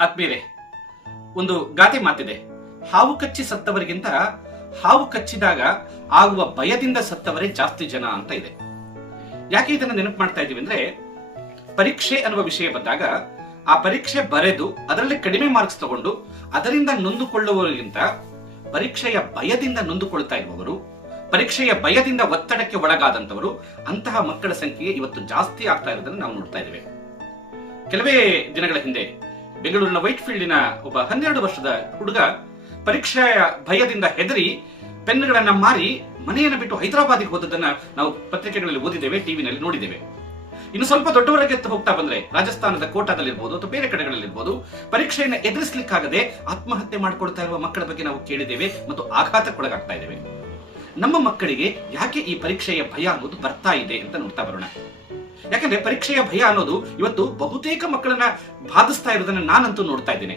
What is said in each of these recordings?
ಆತ್ಮೀಯರೇ, ಒಂದು ಗಾದೆ ಮಾತಿದೆ. ಹಾವು ಕಚ್ಚಿ ಸತ್ತವರಿಗಿಂತ ಹಾವು ಕಚ್ಚಿದಾಗ ಆಗುವ ಭಯದಿಂದ ಸತ್ತವರೇ ಜಾಸ್ತಿ ಜನ ಅಂತ ಇದೆ. ಯಾಕೆ ಇದನ್ನ ನೆನಪು ಮಾಡ್ತಾ ಇದೀವಿ ಅಂದ್ರೆ, ಪರೀಕ್ಷೆ ಅನ್ನುವ ವಿಷಯ ಬಂದಾಗ ಆ ಪರೀಕ್ಷೆ ಬರೆದು ಅದರಲ್ಲಿ ಕಡಿಮೆ ಮಾರ್ಕ್ಸ್ ತಗೊಂಡು ಅದರಿಂದ ನೊಂದುಕೊಳ್ಳುವವರಿಗಿಂತ ಪರೀಕ್ಷೆಯ ಭಯದಿಂದ ನೊಂದುಕೊಳ್ತಾ ಇರುವವರು, ಪರೀಕ್ಷೆಯ ಭಯದಿಂದ ಒತ್ತಡಕ್ಕೆ ಒಳಗಾದಂತವರು ಅಂತಹ ಮಕ್ಕಳ ಸಂಖ್ಯೆ ಇವತ್ತು ಜಾಸ್ತಿ ಆಗ್ತಾ ಇರೋದನ್ನು ನಾವು ನೋಡ್ತಾ ಇದ್ದೇವೆ. ಕೆಲವೇ ದಿನಗಳ ಹಿಂದೆ ಬೆಂಗಳೂರಿನ ವೈಟ್ ಫೀಲ್ಡಿನ ಒಬ್ಬ ಹನ್ನೆರಡು ವರ್ಷದ ಹುಡುಗ ಪರೀಕ್ಷೆಯ ಭಯದಿಂದ ಹೆದರಿ ಪೆನ್ಗಳನ್ನ ಮಾರಿ ಮನೆಯನ್ನು ಬಿಟ್ಟು ಹೈದರಾಬಾದಿಗೆ ಹೋದದನ್ನ ನಾವು ಪತ್ರಿಕೆಗಳಲ್ಲಿ ಓದಿದ್ದೇವೆ, ಟಿವಿನಲ್ಲಿ ನೋಡಿದ್ದೇವೆ. ಇನ್ನು ಸ್ವಲ್ಪ ದೊಡ್ಡವರೆಗೆ ಹೋಗ್ತಾ ಬಂದ್ರೆ ರಾಜಸ್ಥಾನದ ಕೋಟಾದಲ್ಲಿರ್ಬೋದು ಅಥವಾ ಬೇರೆ ಕಡೆಗಳಲ್ಲಿರ್ಬೋದು ಪರೀಕ್ಷೆಯನ್ನು ಎದುರಿಸಲಿಕ್ಕಾಗದೆ ಆತ್ಮಹತ್ಯೆ ಮಾಡಿಕೊಳ್ತಾ ಇರುವ ಮಕ್ಕಳ ಬಗ್ಗೆ ನಾವು ಕೇಳಿದ್ದೇವೆ ಮತ್ತು ಆಘಾತಕ್ಕೊಳಗಾಗ್ತಾ ಇದ್ದೇವೆ. ನಮ್ಮ ಮಕ್ಕಳಿಗೆ ಯಾಕೆ ಈ ಪರೀಕ್ಷೆಯ ಭಯ ಅನ್ನೋದು ಬರ್ತಾ ಇದೆ ಅಂತ ನೋಡ್ತಾ ಬರೋಣ. ಯಾಕಂದ್ರೆ ಪರೀಕ್ಷೆಯ ಭಯ ಅನ್ನೋದು ಇವತ್ತು ಬಹುತೇಕ ಮಕ್ಕಳನ್ನ ಬಾಧಿಸ್ತಾ ಇರೋದನ್ನ ನಾನಂತೂ ನೋಡ್ತಾ ಇದ್ದೇನೆ.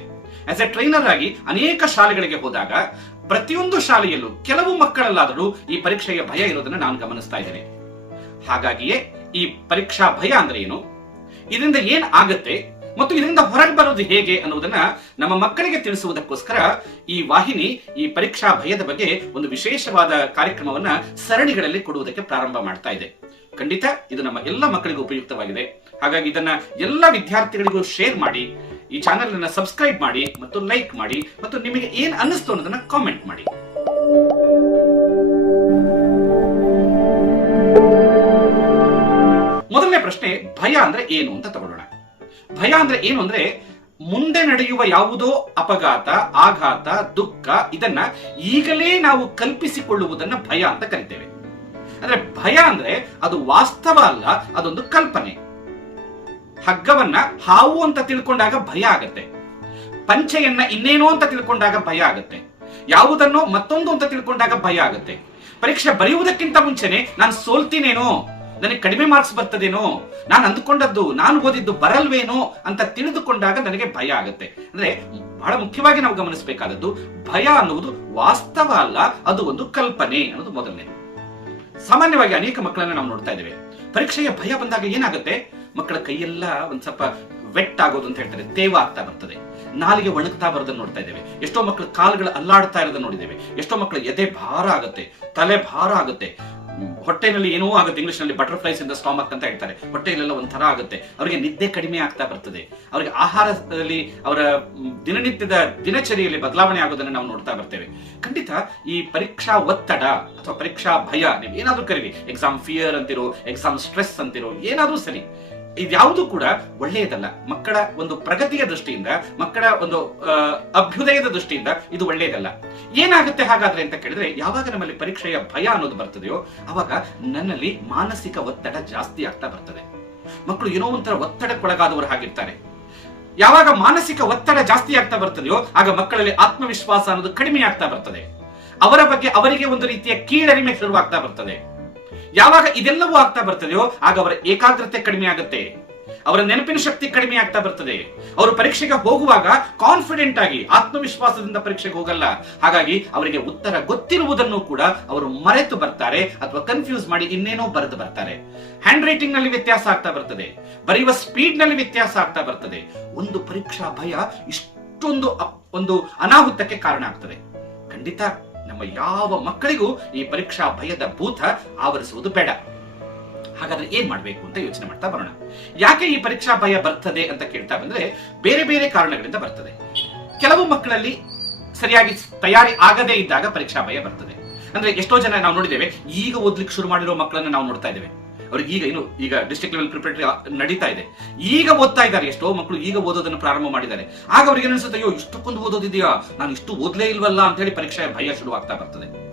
ಆಸ್ ಎ ಟ್ರೈನರ್ ಆಗಿ ಅನೇಕ ಶಾಲೆಗಳಿಗೆ ಹೋದಾಗ ಪ್ರತಿಯೊಂದು ಶಾಲೆಯಲ್ಲೂ ಕೆಲವು ಮಕ್ಕಳಲ್ಲಾದರೂ ಈ ಪರೀಕ್ಷೆಯ ಭಯ ಇರೋದನ್ನ ನಾನು ಗಮನಿಸ್ತಾ ಇದ್ದೇನೆ. ಹಾಗಾಗಿಯೇ ಈ ಪರೀಕ್ಷಾ ಭಯ ಅಂದ್ರೆ ಏನು? ಇದರಿಂದ ಏನ್ ಆಗತ್ತೆ? ಮತ್ತು ಇದರಿಂದ ಹೊರಗೆ ಬರೋದು ಹೇಗೆ ಅನ್ನುವುದನ್ನ ನಮ್ಮ ಮಕ್ಕಳಿಗೆ ತಿಳಿಸುವುದಕ್ಕೋಸ್ಕರ ಈ ವಾಹಿನಿ, ಈ ಪರೀಕ್ಷಾ ಭಯದ ಬಗ್ಗೆ ಒಂದು ವಿಶೇಷವಾದ ಕಾರ್ಯಕ್ರಮವನ್ನ ಸರಣಿಗಳಲ್ಲಿ ಕೊಡುವುದಕ್ಕೆ ಪ್ರಾರಂಭ ಮಾಡ್ತಾ ಇದೆ. ಖಂಡಿತ ಇದು ನಮ್ಮ ಎಲ್ಲ ಮಕ್ಕಳಿಗೂ ಉಪಯುಕ್ತವಾಗಿದೆ. ಹಾಗಾಗಿ ಇದನ್ನ ಎಲ್ಲ ವಿದ್ಯಾರ್ಥಿಗಳಿಗೂ ಶೇರ್ ಮಾಡಿ, ಈ ಚಾನೆಲ್ ಅನ್ನ ಸಬ್ಸ್ಕ್ರೈಬ್ ಮಾಡಿ ಮತ್ತು ಲೈಕ್ ಮಾಡಿ ಮತ್ತು ನಿಮಗೆ ಏನ್ ಅನ್ನಿಸ್ತು ಅನ್ನೋದನ್ನ ಕಾಮೆಂಟ್ ಮಾಡಿ. ಮೊದಲನೇ ಪ್ರಶ್ನೆ ಭಯ ಅಂದ್ರೆ ಏನು ಅಂತ ತಗೊಳ್ಳೋಣ. ಭಯ ಅಂದ್ರೆ ಏನು ಅಂದ್ರೆ ಮುಂದೆ ನಡೆಯುವ ಯಾವುದೋ ಅಪಘಾತ, ಆಘಾತ, ದುಃಖ ಇದನ್ನ ಈಗಲೇ ನಾವು ಕಲ್ಪಿಸಿಕೊಳ್ಳುವುದನ್ನ ಭಯ ಅಂತ ಕರಿತೇವೆ. ಅಂದ್ರೆ ಭಯ ಅಂದ್ರೆ ಅದು ವಾಸ್ತವ ಅಲ್ಲ, ಅದೊಂದು ಕಲ್ಪನೆ. ಹಗ್ಗವನ್ನ ಹಾವು ಅಂತ ತಿಳ್ಕೊಂಡಾಗ ಭಯ ಆಗತ್ತೆ. ಪಂಚೆಯನ್ನ ಇನ್ನೇನೋ ಅಂತ ತಿಳ್ಕೊಂಡಾಗ ಭಯ ಆಗತ್ತೆ. ಯಾವುದನ್ನೋ ಮತ್ತೊಂದು ಅಂತ ತಿಳ್ಕೊಂಡಾಗ ಭಯ ಆಗತ್ತೆ. ಪರೀಕ್ಷೆ ಬರೆಯುವುದಕ್ಕಿಂತ ಮುಂಚೆನೆ ನಾನು ಸೋಲ್ತೀನೇನೋ ನನಗೆ ಕಡಿಮೆ ಮಾರ್ಕ್ಸ್ ಬರ್ತದೇನೋ? ನಾನು ಅಂದುಕೊಂಡದ್ದು, ನಾನು ಓದಿದ್ದು ಬರಲ್ವೇನೋ ಅಂತ ತಿಳಿದುಕೊಂಡಾಗ ನನಗೆ ಭಯ ಆಗುತ್ತೆ. ಅಂದ್ರೆ ಬಹಳ ಮುಖ್ಯವಾಗಿ ನಾವು ಗಮನಿಸಬೇಕಾದದ್ದು, ಭಯ ಅನ್ನುವುದು ವಾಸ್ತವ ಅಲ್ಲ, ಅದು ಒಂದು ಕಲ್ಪನೆ ಅನ್ನೋದು ಮೊದಲನೇ. ಸಾಮಾನ್ಯವಾಗಿ ಅನೇಕ ಮಕ್ಕಳನ್ನ ನಾವು ನೋಡ್ತಾ ಇದ್ದೇವೆ. ಪರೀಕ್ಷೆಯ ಭಯ ಬಂದಾಗ ಏನಾಗುತ್ತೆ? ಮಕ್ಕಳ ಕೈಯೆಲ್ಲ ಒಂದ್ ಸ್ವಲ್ಪ ವೆಟ್ ಆಗೋದು ಅಂತ ಹೇಳ್ತಾರೆ, ತೇವ ಆಗ್ತಾ ಬರ್ತದೆ. ನಾಲಿಗೆ ಒಣಗ್ತಾ ಬರೋದನ್ನ ನೋಡ್ತಾ ಇದ್ದೇವೆ. ಎಷ್ಟೋ ಮಕ್ಕಳು ಕಾಲುಗಳು ಅಲ್ಲಾಡ್ತಾ ಇರೋದನ್ನ ನೋಡಿದ್ದೇವೆ. ಎಷ್ಟೋ ಮಕ್ಕಳು ಎದೆ ಭಾರ ಆಗುತ್ತೆ, ತಲೆ ಭಾರ ಆಗುತ್ತೆ. ಹೊಟ್ಟೆನಲ್ಲಿ ಏನೋ ಆಗುತ್ತೆ. ಇಂಗ್ಲಿಷ್ನಲ್ಲಿ ಬಟರ್ಫ್ಲೈಸ್ ಇಂದ ಸ್ಟಾಮಕ್ ಅಂತ ಹೇಳ್ತಾರೆ. ಹೊಟ್ಟೆಯಲ್ಲೆಲ್ಲ ಒಂಥರ ಆಗುತ್ತೆ. ಅವರಿಗೆ ನಿದ್ದೆ ಕಡಿಮೆ ಆಗ್ತಾ ಬರ್ತದೆ. ಅವರಿಗೆ ಆಹಾರದಲ್ಲಿ ಅವರ ದಿನನಿತ್ಯದ ದಿನಚರಿಯಲ್ಲಿ ಬದಲಾವಣೆ ಆಗೋದನ್ನ ನಾವು ನೋಡ್ತಾ ಬರ್ತೇವೆ. ಖಂಡಿತ ಈ ಪರೀಕ್ಷಾ ಒತ್ತಡ ಅಥವಾ ಪರೀಕ್ಷಾ ಭಯ, ನೀವು ಏನಾದ್ರೂ ಕರೀರಿ. ಎಕ್ಸಾಮ್ ಫಿಯರ್ ಅಂತಿರೋ ಎಕ್ಸಾಮ್ ಸ್ಟ್ರೆಸ್ ಅಂತಿರೋ, ಏನಾದ್ರೂ ಸರಿ. ಇದ್ಯಾವುದು ಕೂಡ ಒಳ್ಳೆಯದಲ್ಲ. ಮಕ್ಕಳ ಒಂದು ಪ್ರಗತಿಯ ದೃಷ್ಟಿಯಿಂದ, ಮಕ್ಕಳ ಒಂದು ಅಭ್ಯುದಯದ ದೃಷ್ಟಿಯಿಂದ ಇದು ಒಳ್ಳೆಯದಲ್ಲ. ಏನಾಗುತ್ತೆ ಹಾಗಾದ್ರೆ ಅಂತ ಕೇಳಿದ್ರೆ, ಯಾವಾಗ ನಮ್ಮಲ್ಲಿ ಪರೀಕ್ಷೆಯ ಭಯ ಅನ್ನೋದು ಬರ್ತದೆಯೋ, ಅವಾಗ ನನ್ನಲ್ಲಿ ಮಾನಸಿಕ ಒತ್ತಡ ಜಾಸ್ತಿ ಆಗ್ತಾ ಬರ್ತದೆ. ಮಕ್ಕಳು ಏನೋ ಒಂಥರ ಒತ್ತಡಕ್ಕೊಳಗಾದವರು ಹಾಗಿರ್ತಾರೆ. ಯಾವಾಗ ಮಾನಸಿಕ ಒತ್ತಡ ಜಾಸ್ತಿ ಆಗ್ತಾ ಬರ್ತದೆಯೋ, ಆಗ ಮಕ್ಕಳಲ್ಲಿ ಆತ್ಮವಿಶ್ವಾಸ ಅನ್ನೋದು ಕಡಿಮೆ ಆಗ್ತಾ ಬರ್ತದೆ. ಅವರ ಬಗ್ಗೆ ಅವರಿಗೆ ಒಂದು ರೀತಿಯ ಕೀಳರಿಮೆ ಶುರುವಾಗ್ತಾ ಬರ್ತದೆ. ಯಾವಾಗ ಇದೆಲ್ಲವೂ ಆಗ್ತಾ ಬರ್ತದೆಯೋ, ಆಗ ಅವರ ಏಕಾಗ್ರತೆ ಕಡಿಮೆ ಆಗುತ್ತೆ. ಅವರ ನೆನಪಿನ ಶಕ್ತಿ ಕಡಿಮೆ ಆಗ್ತಾ ಬರ್ತದೆ. ಅವರು ಪರೀಕ್ಷೆಗೆ ಹೋಗುವಾಗ ಕಾನ್ಫಿಡೆಂಟ್ ಆಗಿ, ಆತ್ಮವಿಶ್ವಾಸದಿಂದ ಪರೀಕ್ಷೆಗೆ ಹೋಗಲ್ಲ. ಹಾಗಾಗಿ ಅವರಿಗೆ ಉತ್ತರ ಗೊತ್ತಿರುವುದನ್ನು ಕೂಡ ಅವರು ಮರೆತು ಬರ್ತಾರೆ ಅಥವಾ ಕನ್ಫ್ಯೂಸ್ ಮಾಡಿ ಇನ್ನೇನೋ ಬರೆದು ಬರ್ತಾರೆ. ಹ್ಯಾಂಡ್ ರೈಟಿಂಗ್ನಲ್ಲಿ ವ್ಯತ್ಯಾಸ ಆಗ್ತಾ ಬರ್ತದೆ. ಬರೆಯುವ ಸ್ಪೀಡ್ನಲ್ಲಿ ವ್ಯತ್ಯಾಸ ಆಗ್ತಾ ಬರ್ತದೆ. ಒಂದು ಪರೀಕ್ಷಾ ಭಯ ಇಷ್ಟೊಂದು ಒಂದು ಅನಾಹುತಕ್ಕೆ ಕಾರಣ ಆಗ್ತದೆ. ಖಂಡಿತ ನಮ್ಮ ಯಾವ ಮಕ್ಕಳಿಗೂ ಈ ಪರೀಕ್ಷಾ ಭಯದ ಭೂತ ಆವರಿಸುವುದು ಬೇಡ. ಹಾಗಾದ್ರೆ ಏನ್ ಮಾಡ್ಬೇಕು ಅಂತ ಯೋಚನೆ ಮಾಡ್ತಾ ಬರೋಣ. ಯಾಕೆ ಈ ಪರೀಕ್ಷಾ ಭಯ ಬರ್ತದೆ ಅಂತ ಕೇಳ್ತಾ ಬಂದ್ರೆ ಬೇರೆ ಬೇರೆ ಕಾರಣಗಳಿಂದ ಬರ್ತದೆ. ಕೆಲವು ಮಕ್ಕಳಲ್ಲಿ ಸರಿಯಾಗಿ ತಯಾರಿ ಆಗದೇ ಇದ್ದಾಗ ಪರೀಕ್ಷಾ ಭಯ ಬರ್ತದೆ. ಅಂದ್ರೆ ಎಷ್ಟೋ ಜನ ನಾವು ನೋಡಿದ್ದೇವೆ, ಈಗ ಓದ್ಲಿಕ್ಕೆ ಶುರು ಮಾಡಿರೋ ಮಕ್ಕಳನ್ನ ನಾವು ನೋಡ್ತಾ ಇದ್ದೇವೆ. ಅವ್ರಿಗೆ ಈಗ ಏನು ಈಗ ಡಿಸ್ಟ್ರಿಕ್ಟ್ ಲೆವೆಲ್ ಪ್ರಿಪರೇಟರಿ ನಡೀತಾ ಇದೆ. ಈಗ ಓದ್ತಾ ಇದ್ದಾರೆ, ಎಷ್ಟೋ ಮಕ್ಕಳು ಈಗ ಓದೋದನ್ನು ಪ್ರಾರಂಭ ಮಾಡಿದ್ದಾರೆ. ಆಗ ಅವ್ರಿಗೆ ಏನಿಸುತ್ತೆ ಅಯ್ಯೋ, ಇಷ್ಟಕ್ಕೊಂದು ಓದೋದಿದೆಯಾ? ನಾನು ಇಷ್ಟು ಓದ್ಲೇ ಇಲ್ವಲ್ಲ ಅಂತ ಹೇಳಿ ಪರೀಕ್ಷೆ ಭಯ ಶುರುವಾಗ್ತಾ ಬರ್ತದೆ.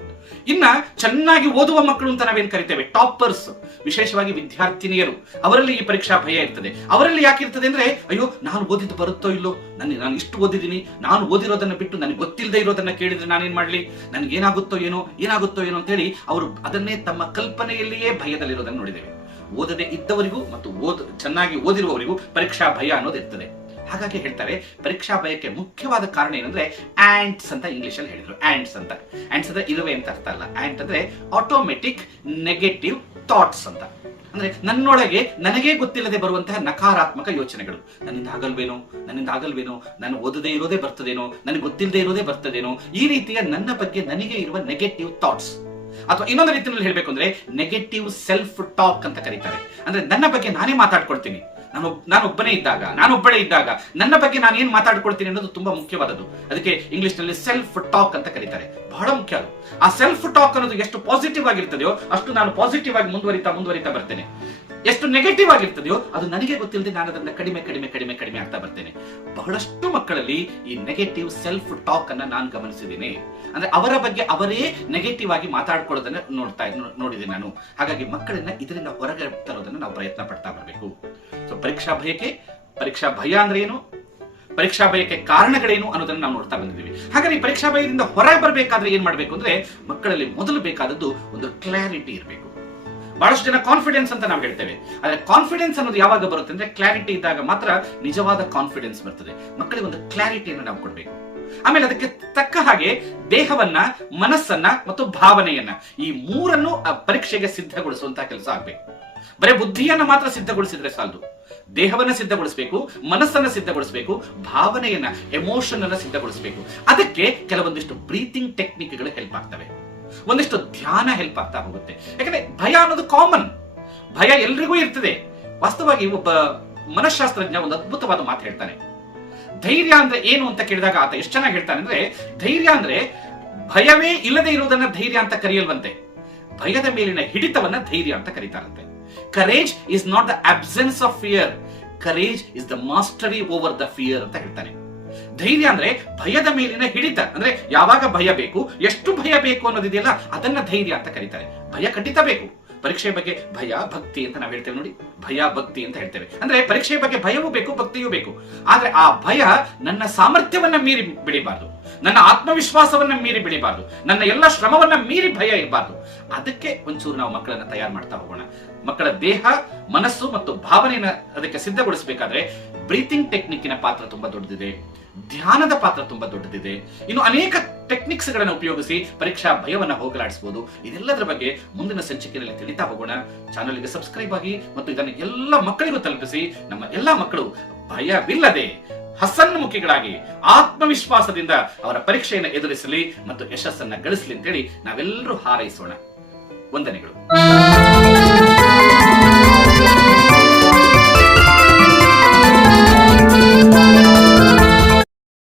ಇನ್ನ ಚೆನ್ನಾಗಿ ಓದುವ ಮಕ್ಕಳು ಅಂತ ನಾವೇನ್ ಕರಿತೇವೆ? ಟಾಪರ್ಸ್, ವಿಶೇಷವಾಗಿ ವಿದ್ಯಾರ್ಥಿನಿಯರು. ಅವರಲ್ಲಿ ಈ ಪರೀಕ್ಷಾ ಭಯ ಇರ್ತದೆ. ಅವರಲ್ಲಿ ಯಾಕೆ ಇರ್ತದೆ ಅಂದ್ರೆ, ಅಯ್ಯೋ, ನಾನು ಓದಿದ್ದು ಬರುತ್ತೋ ಇಲ್ಲೋ? ನನಗೆ, ನಾನು ಇಷ್ಟು ಓದಿದ್ದೀನಿ. ನಾನು ಓದಿರೋದನ್ನ ಬಿಟ್ಟು ನನಗೆ ಗೊತ್ತಿಲ್ಲದೆ ಇರೋದನ್ನ ಕೇಳಿದ್ರೆ ನಾನೇನ್ ಮಾಡ್ಲಿ? ನನಗೆ ಏನಾಗುತ್ತೋ ಏನೋ ಏನಾಗುತ್ತೋ ಏನೋ ಅಂತ ಹೇಳಿ ಅವರು ಅದನ್ನೇ ತಮ್ಮ ಕಲ್ಪನೆಯಲ್ಲಿಯೇ ಭಯದಲ್ಲಿರೋದನ್ನ ನೋಡಿದ್ದೇವೆ. ಓದದೆ ಇದ್ದವರಿಗೂ ಮತ್ತು ಓದ್, ಚೆನ್ನಾಗಿ ಓದಿರುವವರಿಗೂ ಪರೀಕ್ಷಾ ಭಯ ಅನ್ನೋದು ಇರ್ತದೆ. ಹಾಗಾಗಿ ಹೇಳ್ತಾರೆ, ಪರೀಕ್ಷಾ ಭಯಕ್ಕೆ ಮುಖ್ಯವಾದ ಕಾರಣ ಏನಂದ್ರೆ ಆಂಟ್ಸ್ ಅಂತ ಇಂಗ್ಲಿಷ್ ಅಲ್ಲಿ ಹೇಳಿದ್ರು ಆಂಟ್ಸ್ ಅಂತ. ಆಂಟ್ಸ್ ಅಂದ್ರೆ ಇರುವೆ ಅಂತ ಅರ್ಥ ಅಲ್ಲ. ಆಂಟ್ ಅಂದ್ರೆ ಆಟೋಮೆಟಿಕ್ ನೆಗೆಟಿವ್ ಥಾಟ್ಸ್ ಅಂತ. ಅಂದ್ರೆ ನನ್ನೊಳಗೆ ನನಗೆ ಗೊತ್ತಿಲ್ಲದೆ ಬರುವಂತಹ ನಕಾರಾತ್ಮಕ ಯೋಚನೆಗಳು. ನನ್ನಿಂದ ಆಗಲ್ವೇನೋ ನನ್ನಿಂದ ಆಗಲ್ವೇನೋ, ನಾನು ಓದದೇ ಇರೋದೇ ಬರ್ತದೇನೋ, ನನಗೆ ಗೊತ್ತಿಲ್ಲದೆ ಇರೋದೇ ಬರ್ತದೇನೋ, ಈ ರೀತಿಯ ನನ್ನ ಬಗ್ಗೆ ನನಗೆ ಇರುವ ನೆಗೆಟಿವ್ ಥಾಟ್ಸ್ ಅಥವಾ ಇನ್ನೊಂದು ರೀತಿಯಲ್ಲಿ ಹೇಳಬೇಕು ಅಂದ್ರೆ ನೆಗೆಟಿವ್ ಸೆಲ್ಫ್ ಟಾಕ್ ಅಂತ ಕರೀತಾರೆ. ಅಂದ್ರೆ ನನ್ನ ಬಗ್ಗೆ ನಾನೇ ಮಾತಾಡ್ಕೊಳ್ತೀನಿ. ನಾನು ನಾನು ಒಬ್ಬನೇ ಇದ್ದಾಗ ನಾನು ಒಬ್ಬಳೇ ಇದ್ದಾಗ, ನನ್ನ ಬಗ್ಗೆ ನಾನು ಏನ್ ಮಾತಾಡ್ಕೊಳ್ತೀನಿ ಅನ್ನೋದು ತುಂಬಾ ಮುಖ್ಯವಾದದ್ದು. ಅದಕ್ಕೆ ಇಂಗ್ಲಿಷ್ನಲ್ಲಿ ಸೆಲ್ಫ್ ಟಾಕ್ ಅಂತ ಕರೀತಾರೆ. ಬಹಳ ಮುಖ್ಯ ಅದು. ಆ ಸೆಲ್ಫ್ ಟಾಕ್ ಅನ್ನೋದು ಎಷ್ಟು ಪಾಸಿಟಿವ್ ಆಗಿರ್ತದೆಯೋ, ಅಷ್ಟು ನಾನು ಪಾಸಿಟಿವ್ ಆಗಿ ಮುಂದುವರಿತಾ ಮುಂದುವರಿತಾ ಬರ್ತೇನೆ. ಎಷ್ಟು ನೆಗೆಟಿವ್ ಆಗಿರ್ತದೆಯೋ, ಅದು ನನಗೆ ಗೊತ್ತಿಲ್ಲದೆ ನಾನು ಅದನ್ನ ಕಡಿಮೆ ಕಡಿಮೆ ಕಡಿಮೆ ಕಡಿಮೆ ಆಗ್ತಾ ಬರ್ತೇನೆ. ಬಹಳಷ್ಟು ಮಕ್ಕಳಲ್ಲಿ ಈ ನೆಗೆಟಿವ್ ಸೆಲ್ಫ್ ಟಾಕ್ ಅನ್ನ ನಾನು ಗಮನಿಸಿದ್ದೀನಿ. ಅಂದ್ರೆ ಅವರ ಬಗ್ಗೆ ಅವರೇ ನೆಗೆಟಿವ್ ಆಗಿ ಮಾತಾಡ್ಕೊಳ್ಳೋದನ್ನ ನೋಡ್ತಾ ನೋಡಿದೆ ನಾನು. ಹಾಗಾಗಿ ಮಕ್ಕಳನ್ನ ಇದರಿಂದ ಹೊರಗೆ ತರೋದನ್ನ ನಾವು ಪ್ರಯತ್ನ ಪಡ್ತಾ ಬರಬೇಕು. ಸೊ ಪರೀಕ್ಷಾ ಭಯಕ್ಕೆ, ಪರೀಕ್ಷಾ ಭಯ ಅಂದ್ರೆ ಏನು? ಪರೀಕ್ಷಾ ಭಯಕ್ಕೆ ಕಾರಣಗಳೇನು ಅನ್ನೋದನ್ನ ನಾವು ನೋಡ್ತಾ ಬಂದಿದ್ದೀವಿ. ಈ ಪರೀಕ್ಷಾ ಭಯದಿಂದ ಹೊರಗೆ ಬರಬೇಕಾದ್ರೆ ಏನ್ ಮಾಡ್ಬೇಕು ಅಂದ್ರೆ, ಮಕ್ಕಳಲ್ಲಿ ಮೊದಲು ಬೇಕಾದದ್ದು ಒಂದು ಕ್ಲಾರಿಟಿ ಇರಬೇಕು. ಬಹಳಷ್ಟು ಜನ ಕಾನ್ಫಿಡೆನ್ಸ್ ಅಂತ ನಾವು ಹೇಳ್ತೇವೆ. ಆದ್ರೆ ಕಾನ್ಫಿಡೆನ್ಸ್ ಅನ್ನೋದು ಯಾವಾಗ ಬರುತ್ತೆ ಅಂದ್ರೆ ಕ್ಲಾರಿಟಿ ಇದ್ದಾಗ ಮಾತ್ರ ನಿಜವಾದ ಕಾನ್ಫಿಡೆನ್ಸ್ ಬರ್ತದೆ. ಮಕ್ಕಳಿಗೆ ಒಂದು ಕ್ಲಾರಿಟಿಯನ್ನು ನಾವು ಕೊಡಬೇಕು. ಆಮೇಲೆ ಅದಕ್ಕೆ ತಕ್ಕ ಹಾಗೆ ದೇಹವನ್ನ, ಮನಸ್ಸನ್ನ ಮತ್ತು ಭಾವನೆಯನ್ನ ಈ ಮೂರನ್ನು ಆ ಪರೀಕ್ಷೆಗೆ ಸಿದ್ಧಗೊಳಿಸುವಂತಹ ಕೆಲಸ ಆಗ್ಬೇಕು. ಬರೀ ಬುದ್ಧಿಯನ್ನ ಮಾತ್ರ ಸಿದ್ಧಗೊಳಿಸಿದ್ರೆ ಸಾಲದು. ದೇಹವನ್ನ ಸಿದ್ಧಗೊಳಿಸಬೇಕು, ಮನಸ್ಸನ್ನ ಸಿದ್ಧಗೊಳಿಸಬೇಕು, ಭಾವನೆಯನ್ನ ಎಮೋಷನ್ ಅನ್ನ ಸಿದ್ಧಗೊಳಿಸಬೇಕು. ಅದಕ್ಕೆ ಕೆಲವೊಂದಿಷ್ಟು ಬ್ರೀತಿಂಗ್ ಟೆಕ್ನಿಕ್ಗಳು ಹೆಲ್ಪ್ ಆಗ್ತವೆ. ಒಂದಿಷ್ಟು ಧ್ಯಾನ ಹೆಲ್ಪ್ ಆಗ್ತಾ ಹೋಗುತ್ತೆ. ಯಾಕಂದ್ರೆ ಭಯ ಅನ್ನೋದು ಕಾಮನ್ ಭಯ ಎಲ್ರಿಗೂ ಇರ್ತದೆ. ವಾಸ್ತವವಾಗಿ ಒಬ್ಬ ಮನಃಶಾಸ್ತ್ರಜ್ಞ ಒಂದು ಅದ್ಭುತವಾದ ಮಾತು ಹೇಳ್ತಾನೆ. ಧೈರ್ಯ ಅಂದ್ರೆ ಏನು ಅಂತ ಕೇಳಿದಾಗ ಆತ ಎಷ್ಟು ಚೆನ್ನಾಗಿ ಹೇಳ್ತಾನೆ ಅಂದ್ರೆ, ಧೈರ್ಯ ಅಂದ್ರೆ ಭಯವೇ ಇಲ್ಲದೆ ಇರುವುದನ್ನ ಧೈರ್ಯ ಅಂತ ಕರೆಯಲ್ವಂತೆ. ಭಯದ ಮೇಲಿನ ಹಿಡಿತವನ್ನ ಧೈರ್ಯ ಅಂತ ಕರೀತಾರಂತೆ courage is not the absence of fear courage is the mastery over the fear ಅಂತ ಹೇಳ್ತಾನೆ. ಧೈರ್ಯ ಅಂದ್ರೆ ಭಯದ ಮೇಲಿನ ಹಿಡಿತ. ಅಂದ್ರೆ ಯಾವಾಗ ಭಯ ಬೇಕು, ಎಷ್ಟು ಭಯ ಬೇಕು ಅನ್ನೋದಿದೆಯಲ್ಲ, ಅದನ್ನ ಧೈರ್ಯ ಅಂತ ಕರೀತಾರೆ. ಭಯ ಖಂಡಿತ ಬೇಕು. ಪರೀಕ್ಷೆ ಬಗ್ಗೆ ಭಯ, ಭಕ್ತಿ ಅಂತ ನಾವು ಹೇಳ್ತೇವೆ ನೋಡಿ. ಭಯ, ಭಕ್ತಿ ಅಂತ ಹೇಳ್ತೇವೆ. ಅಂದ್ರೆ ಪರೀಕ್ಷೆ ಬಗ್ಗೆ ಭಯವೂ ಬೇಕು, ಭಕ್ತಿಯೂ ಬೇಕು. ಆದ್ರೆ ಆ ಭಯ ನನ್ನ ಸಾಮರ್ಥ್ಯವನ್ನ ಮೀರಿ ಬೆಳಿಬಾರ್ದು. ನನ್ನ ಆತ್ಮವಿಶ್ವಾಸವನ್ನ ಮೀರಿ ಬೆಳಿಬಾರ್ದು. ನನ್ನ ಎಲ್ಲ ಶ್ರಮವನ್ನ ಮೀರಿ ಭಯ ಇರಬಾರ್ದು. ಅದಕ್ಕೆ ಒಂಚೂರು ನಾವು ಮಕ್ಕಳನ್ನ ತಯಾರು ಮಾಡ್ತಾ ಹೋಗೋಣ. ಮಕ್ಕಳ ದೇಹ, ಮನಸ್ಸು ಮತ್ತು ಭಾವನೆಯನ್ನ ಅದಕ್ಕೆ ಸಿದ್ಧಗೊಳಿಸಬೇಕಾದ್ರೆ ಬ್ರೀತಿಂಗ್ ಟೆಕ್ನಿಕ್ಕಿನ ಪಾತ್ರ ತುಂಬಾ ದೊಡ್ಡದಿದೆ. ಧ್ಯಾನದ ಪಾತ್ರ ತುಂಬಾ ದೊಡ್ಡದಿದೆ. ಇನ್ನು ಅನೇಕ ಟೆಕ್ನಿಕ್ಸ್ ಗಳನ್ನ ಉಪಯೋಗಿಸಿ ಪರೀಕ್ಷಾ ಭಯವನ್ನ ಹೋಗಲಾಡಿಸಬಹುದು ಇದೆಲ್ಲದರ ಬಗ್ಗೆ ಮುಂದಿನ ಸಂಚಿಕೆಯಲ್ಲಿ ತಿಳಿತಾ ಹೋಗೋಣ. ಚಾನಲ್ಗೆ ಸಬ್ಸ್ಕ್ರೈಬ್ ಆಗಿ ಮತ್ತು ಇದನ್ನು ಎಲ್ಲ ಮಕ್ಕಳಿಗೂ ತಲುಪಿಸಿ. ನಮ್ಮ ಎಲ್ಲ ಮಕ್ಕಳು ಭಯವಿಲ್ಲದೆ ಹಸನ್ಮುಖಿಗಳಾಗಿ ಆತ್ಮವಿಶ್ವಾಸದಿಂದ ಅವರ ಪರೀಕ್ಷೆಯನ್ನು ಎದುರಿಸಲಿ ಮತ್ತು ಯಶಸ್ಸನ್ನ ಗಳಿಸಲಿ ಅಂತೇಳಿ ನಾವೆಲ್ಲರೂ ಹಾರೈಸೋಣ. ವಂದನೆಗಳು.